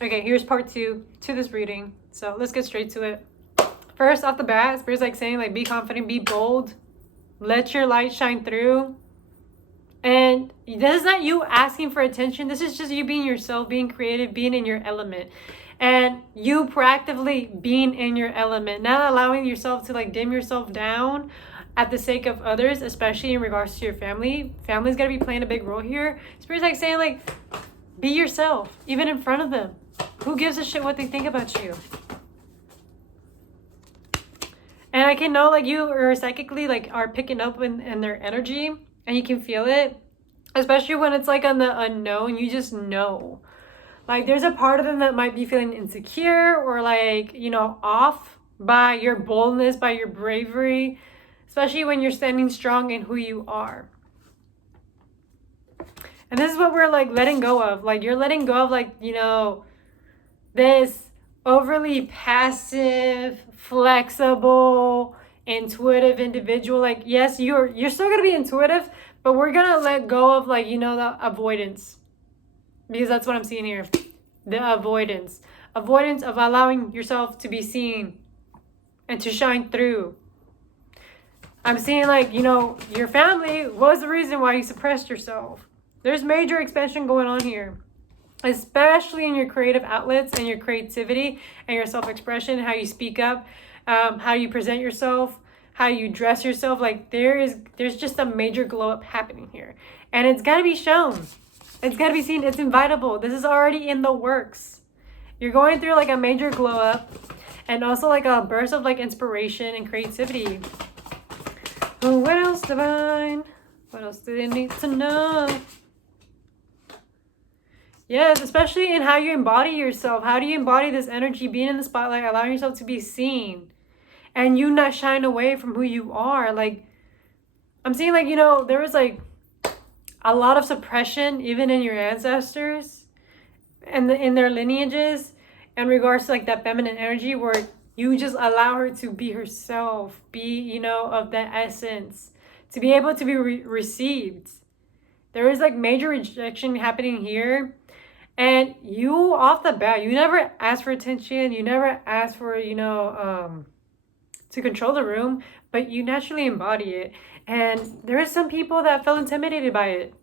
Okay, here's part 2 to this reading. So let's get straight to it. First, off the bat, Spirit's like saying, like, be confident, be bold, let your light shine through. And this is not you asking for attention. This is just you being yourself, being creative, being in your element. And you proactively being in your element, not allowing yourself to like dim yourself down at the sake of others, especially in regards to your family. Family's got to be playing a big role here. Spirit's like saying, like, be yourself, even in front of them. Who gives a shit what they think about you? And I can know, like, you are psychically, like, are picking up in their energy, and you can feel it, especially when it's like on the unknown. You just know, like, there's a part of them that might be feeling insecure or like, you know, off by your boldness, by your bravery, especially when you're standing strong in who you are. And this is what we're like letting go of. Like, you're letting go of, like, you know, this overly passive, flexible, intuitive individual. Like, yes, you're still gonna be intuitive, but we're gonna let go of, like, you know, the avoidance, because that's what I'm seeing here. The avoidance of allowing yourself to be seen and to shine through. I'm seeing, like, you know, your family was the reason why you suppressed yourself. There's major expansion going on here, especially in your creative outlets and your creativity and your self-expression, how you speak up, how you present yourself, how you dress yourself. Like, there's just a major glow up happening here, and it's got to be shown. It's got to be seen. It's invitable. This is already in the works. You're going through like a major glow up, and also like a burst of like inspiration and creativity. Oh, what else, Divine? What else do they need to know? Yes, especially in how you embody yourself. How do you embody this energy, being in the spotlight, allowing yourself to be seen, and you not shine away from who you are? Like, I'm seeing, like, you know, there was like a lot of suppression even in your ancestors and in their lineages in regards to like that feminine energy, where you just allow her to be herself, be, you know, of that essence, to be able to be received. There is like major rejection happening here. And you, off the bat, you never ask for attention. You never ask for, you know, to control the room, but you naturally embody it. And there are some people that felt intimidated by it.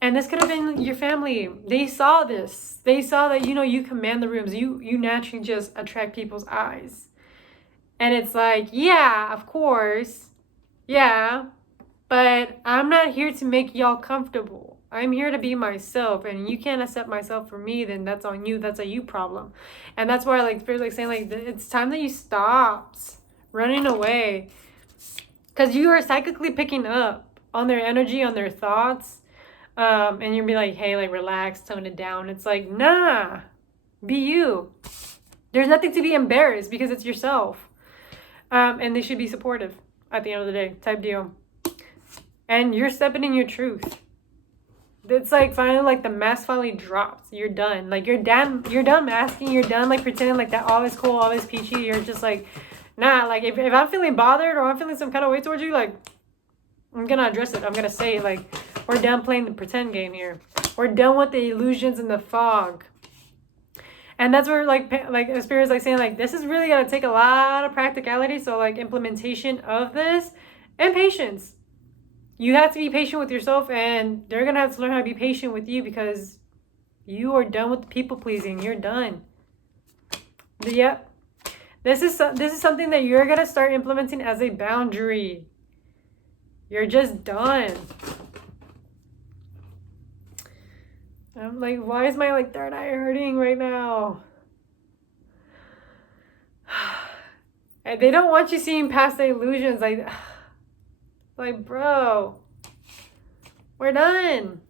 And this could have been your family. They saw this. They saw that, you know, you command the rooms. You naturally just attract people's eyes. And it's like, yeah, of course. Yeah. But I'm not here to make y'all comfortable. I'm here to be myself, and you can't accept myself for me, then that's on you. That's a you problem. And that's why, like, Spirit's like saying, like, it's time that you stopped running away, because you are psychically picking up on their energy, on their thoughts, and you'll be like, hey, like, relax, tone it down. It's like, nah, be you. There's nothing to be embarrassed, because it's yourself. And they should be supportive at the end of the day, type deal. And you're stepping in your truth. It's like finally, like, the mask finally drops. You're done. Like, you're done masking. You're done like pretending like that all is cool, all is peachy. You're just like, nah, like, if I'm feeling bothered or I'm feeling some kind of way towards you, like, I'm gonna address it. I'm gonna say it. Like, we're done playing the pretend game here. We're done with the illusions and the fog. And that's where, like Spirit's like saying, like, this is really gonna take a lot of practicality. So, like, implementation of this and patience. You have to be patient with yourself, and they're going to have to learn how to be patient with you, because you are done with the people pleasing. You're done. But yep. This is something that you're going to start implementing as a boundary. You're just done. I'm like, why is my, like, third eye hurting right now? And they don't want you seeing past the illusions. Like, bro, we're done.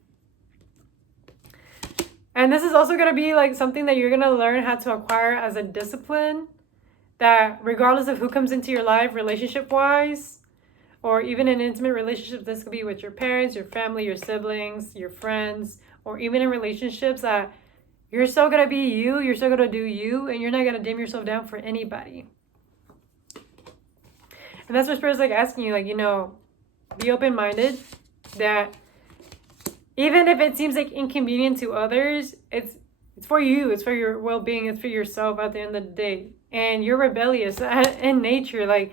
And this is also going to be like something that you're going to learn how to acquire as a discipline, that regardless of who comes into your life, relationship wise, or even in intimate relationships, this could be with your parents, your family, your siblings, your friends, or even in relationships, that you're still going to be you, you're still going to do you, and you're not going to dim yourself down for anybody. And that's what Spirit's like asking you, like, you know, be open-minded, that even if it seems like inconvenient to others, it's It's for you. It's for your well-being. It's for yourself at the end of the day. And you're rebellious in nature. Like,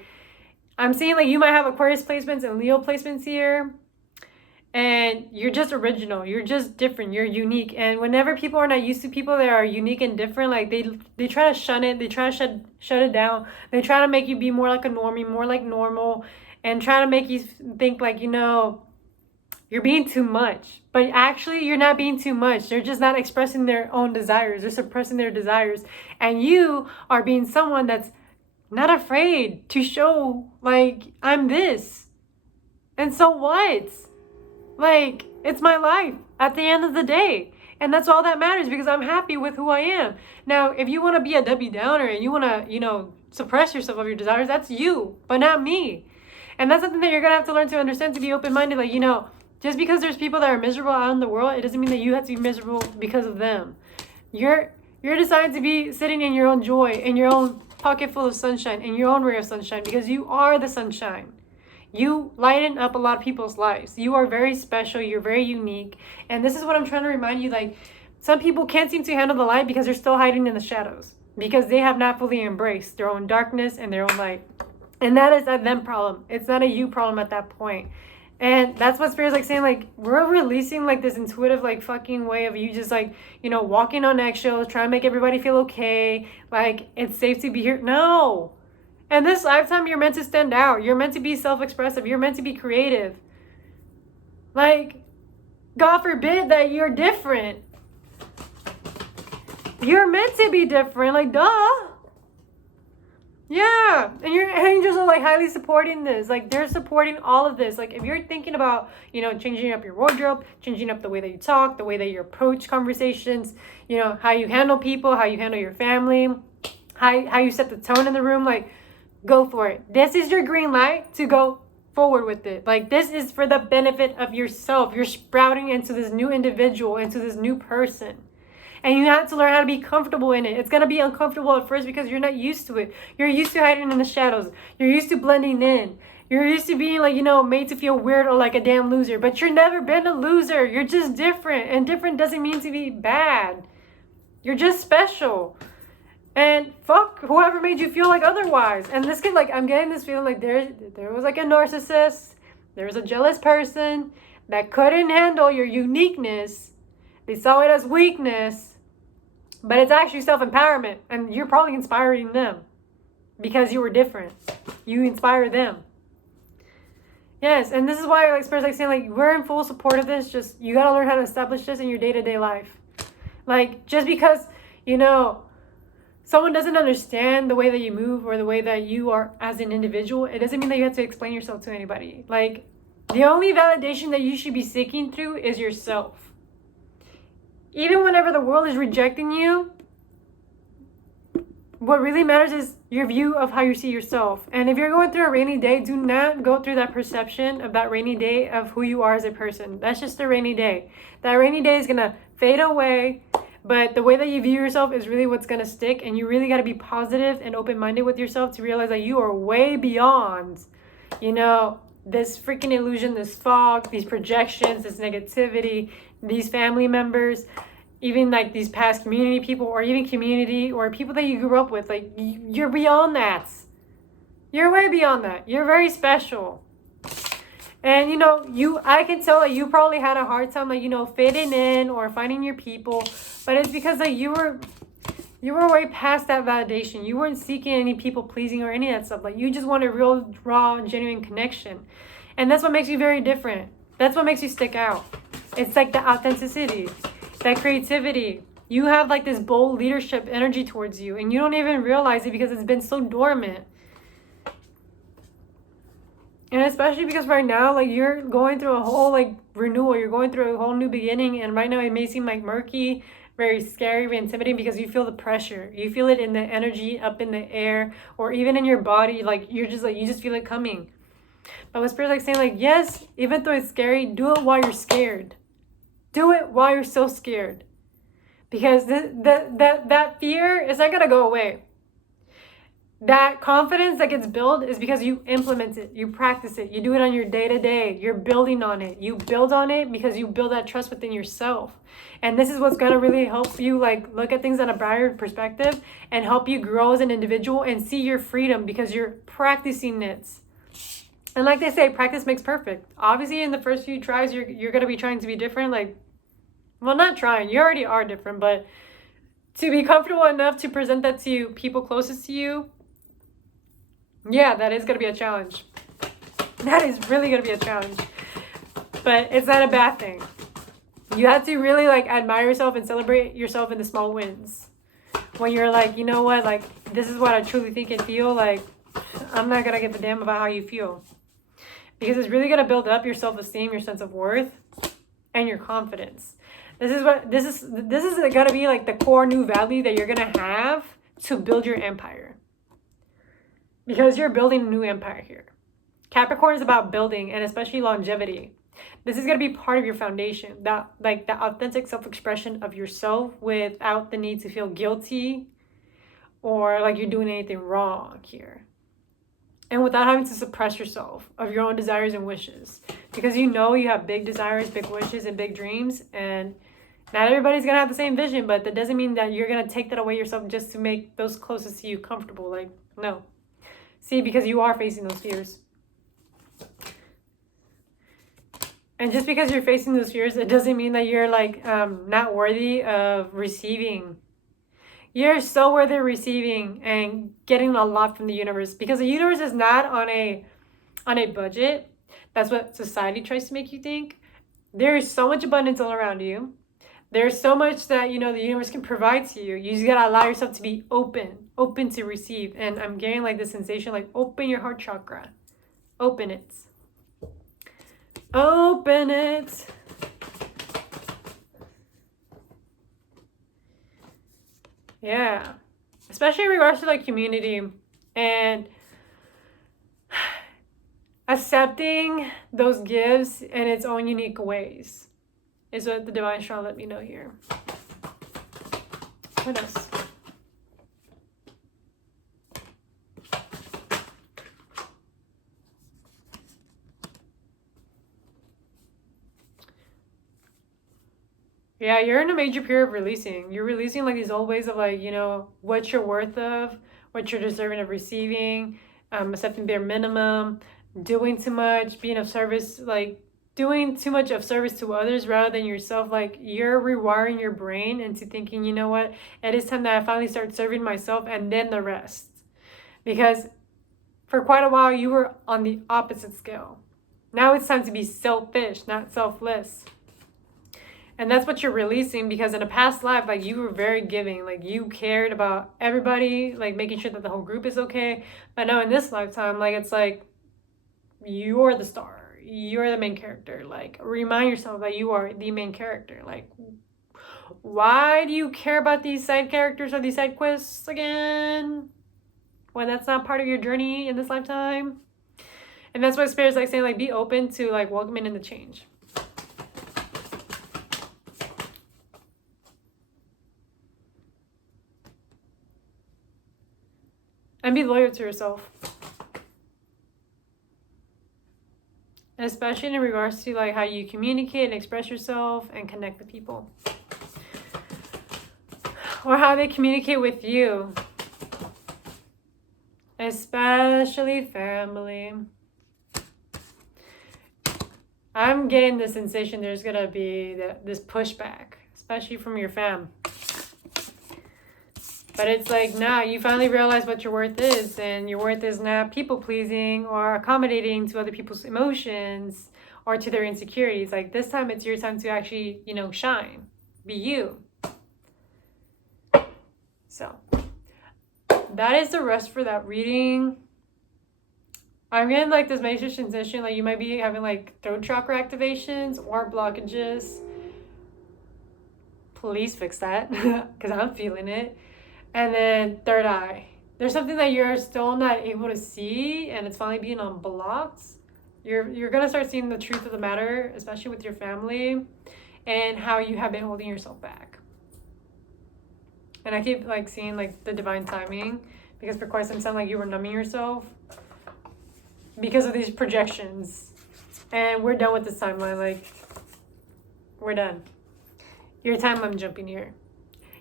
I'm seeing like you might have Aquarius placements and Leo placements here. And you're just original. You're just different. You're unique. And whenever people are not used to people that are unique and different, like they try to shun it. They try to shut it down. They try to make you be more like a normie, more like normal, and try to make you think like, you're being too much. But actually, you're not being too much. They're just not expressing their own desires. They're suppressing their desires. And you are being someone that's not afraid to show, like, I'm this. And so what? Like, it's my life at the end of the day. And that's all that matters, because I'm happy with who I am. Now, if you want to be a Debbie Downer and you want to, suppress yourself of your desires, that's you, but not me. And that's something that you're going to have to learn to understand, to be open-minded. Like, just because there's people that are miserable out in the world, it doesn't mean that you have to be miserable because of them. You're deciding to be sitting in your own joy, in your own pocket full of sunshine, in your own ray of sunshine, because you are the sunshine. You lighten up a lot of people's lives. You are very special. You're very unique. And this is what I'm trying to remind you. Like, some people can't seem to handle the light because they're still hiding in the shadows, because they have not fully embraced their own darkness and their own light. And that is a them problem. It's not a you problem at that point. And that's what Spirit's like saying, like, we're releasing like this intuitive, like, fucking way of you just like, walking on eggshells, trying to make everybody feel okay. Like, it's safe to be here. No. And this lifetime, you're meant to stand out. You're meant to be self-expressive. You're meant to be creative. Like, God forbid that you're different. You're meant to be different. Like, duh. Yeah. And your angels are like highly supporting this. Like, they're supporting all of this. Like, if you're thinking about, changing up your wardrobe, changing up the way that you talk, the way that you approach conversations, how you handle people, how you handle your family, how you set the tone in the room, like, go for it. This is your green light to go forward with it. Like, this is for the benefit of yourself. You're sprouting into this new individual, into this new person. And you have to learn how to be comfortable in it. It's going to be uncomfortable at first because you're not used to it. You're used to hiding in the shadows. You're used to blending in. You're used to being like, made to feel weird or like a damn loser. But you've never been a loser. You're just different. And different doesn't mean to be bad. You're just special. And fuck whoever made you feel like otherwise. And this kid, like, I'm getting this feeling like there was like a narcissist. There was a jealous person that couldn't handle your uniqueness. They saw it as weakness. But it's actually self-empowerment. And you're probably inspiring them because you were different. You inspire them. Yes, and this is why, like, Spirit's like saying, like, we're in full support of this. Just, you gotta learn how to establish this in your day-to-day life. Like, just because, someone doesn't understand the way that you move or the way that you are as an individual, it doesn't mean that you have to explain yourself to anybody. Like, the only validation that you should be seeking through is yourself. Even whenever the world is rejecting you, what really matters is your view of how you see yourself. And if you're going through a rainy day, do not go through that perception of that rainy day of who you are as a person. That's just a rainy day. That rainy day is going to fade away. But the way that you view yourself is really what's going to stick. And you really got to be positive and open-minded with yourself to realize that you are way beyond, this freaking illusion, this fog, these projections, this negativity, these family members, even like these past community people, or even community or people that you grew up with. Like, you're beyond that. You're way beyond that. You're very special. And, I can tell that you probably had a hard time, like, fitting in or finding your people. But it's because, like, you were way past that validation. You weren't seeking any people pleasing or any of that stuff. Like, you just want a real, raw, genuine connection. And that's what makes you very different. That's what makes you stick out. It's like the authenticity, that creativity. You have, like, this bold leadership energy towards you. And you don't even realize it because it's been so dormant. And especially because right now, like, you're going through a whole, like, renewal. You're going through a whole new beginning. And right now it may seem like murky, very scary, very intimidating, because you feel the pressure. You feel it in the energy up in the air, or even in your body. Like, you're just like, you just feel it coming. But what Spirit's like saying, like, yes, even though it's scary, do it while you're scared. Do it while you're so scared. Because that fear is not going to go away. that confidence that gets built is because you implement it, you practice it, you do it on your day-to-day, you're building on it. You build on it because you build that trust within yourself. And this is what's going to really help you like look at things on a broader perspective and help you grow as an individual and see your freedom because you're practicing it. And like they say, practice makes perfect. Obviously in the first few tries you're going to be trying to be different, like, well, not trying, you already are different, but to be comfortable enough to present that to people closest to you, yeah, that is going to be a challenge. That is really going to be a challenge. But it's not a bad thing. You have to really like admire yourself and celebrate yourself in the small wins. When you're like, you know what, like this is what I truly think and feel, like I'm not going to give a damn about how you feel. Because it's really going to build up your self-esteem, your sense of worth, and your confidence. This is going to be like the core new value that you're going to have to build your empire. Because you're building a new empire here. Capricorn is about building and especially longevity. This is going to be part of your foundation. That like the authentic self-expression of yourself without the need to feel guilty or like you're doing anything wrong here. And without having to suppress yourself of your own desires and wishes. Because you know you have big desires, big wishes, and big dreams. And not everybody's going to have the same vision. But that doesn't mean that you're going to take that away yourself just to make those closest to you comfortable. Like, no. See, because you are facing those fears. And just because you're facing those fears, it doesn't mean that you're like not worthy of receiving. You're so worthy of receiving and getting a lot from the universe, because the universe is not on a budget. That's what society tries to make you think. There is so much abundance all around you. There's so much that, you know, the universe can provide to you. You just gotta allow yourself to be open to receive. And I'm getting like this sensation, like open your heart chakra. Open it. Open it. Yeah. Especially in regards to like community and accepting those gifts in its own unique ways is what the Divine is trying to let me know here. What else? Yeah, you're in a major period of releasing. You're releasing like these old ways of like, you know, what you're worth of, what you're deserving of receiving, accepting bare minimum, doing too much, being of service, like doing too much of service to others rather than yourself. Like you're rewiring your brain into thinking, you know what, it is time that I finally start serving myself and then the rest. Because for quite a while you were on the opposite scale. Now it's time to be selfish, not selfless. And that's what you're releasing, because in a past life, like you were very giving, like you cared about everybody, like making sure that the whole group is okay. But now in this lifetime, like it's like you're the star, you're the main character. Like remind yourself that you are the main character. Like why do you care about these side characters or these side quests again when that's not part of your journey in this lifetime? And that's what Spirit's like saying, like be open to like welcoming in the change. And be loyal to yourself. Especially in regards to like how you communicate and express yourself and connect with people. Or how they communicate with you. Especially family. I'm getting the sensation there's going to be this pushback. Especially from your fam. But it's like, nah, you finally realize what your worth is. And your worth is not people-pleasing or accommodating to other people's emotions or to their insecurities. Like, this time it's your time to actually, you know, shine. Be you. So, that is the rest for that reading. I'm getting, like, this major sensation. Like, you might be having, like, throat chakra activations or blockages. Please fix that. Because I'm feeling it. And then third eye. There's something that you're still not able to see, and it's finally being unblocked. You're gonna start seeing the truth of the matter, especially with your family, and how you have been holding yourself back. And I keep like seeing like the divine timing, because for quite some time, like, you were numbing yourself because of these projections. And we're done with this timeline. Like, we're done. Your timeline jumping here.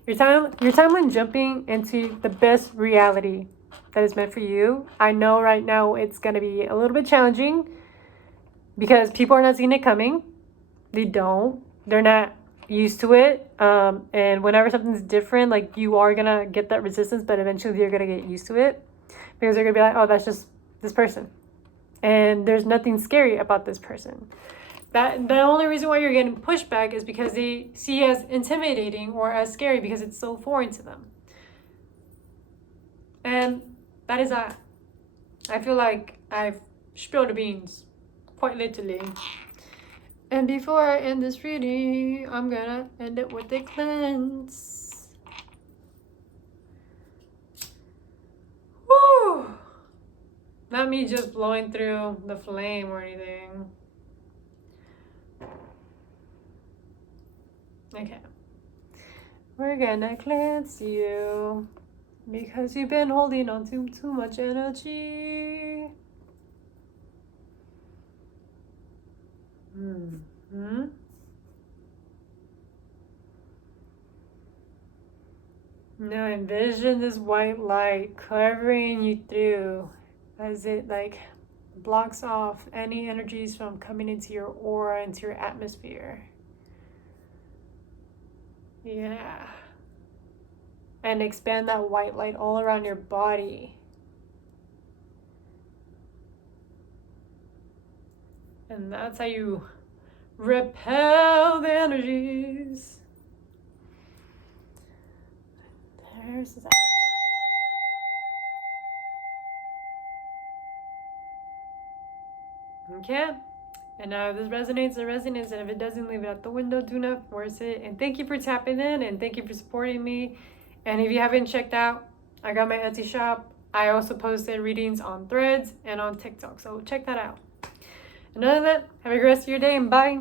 Your timeline jumping into the best reality that is meant for you. I know right now it's going to be a little bit challenging because people are not seeing it coming. They don't. They're not used to it. And whenever something's different, like, you are going to get that resistance, but eventually you're going to get used to it because they're going to be like, oh, that's just this person. And there's nothing scary about this person. That the only reason why you're getting pushback is because they see it as intimidating or as scary because it's so foreign to them. And that is that. I feel like I've spilled the beans, quite literally. And before I end this reading, I'm gonna end it with a cleanse. Woo! Not me just blowing through the flame or anything. Okay. We're gonna cleanse you because you've been holding on to too much energy. Mm-hmm. Now envision this white light covering you through as it like blocks off any energies from coming into your aura, into your atmosphere. Yeah. And expand that white light all around your body. And that's how you repel the energies. There's that. Okay. And now if this resonates, it resonates. And if it doesn't, leave it out the window. Do not force it. And thank you for tapping in. And thank you for supporting me. And if you haven't checked out, I got my Etsy shop. I also posted readings on Threads and on TikTok. So check that out. And other than that, have a great rest of your day and bye.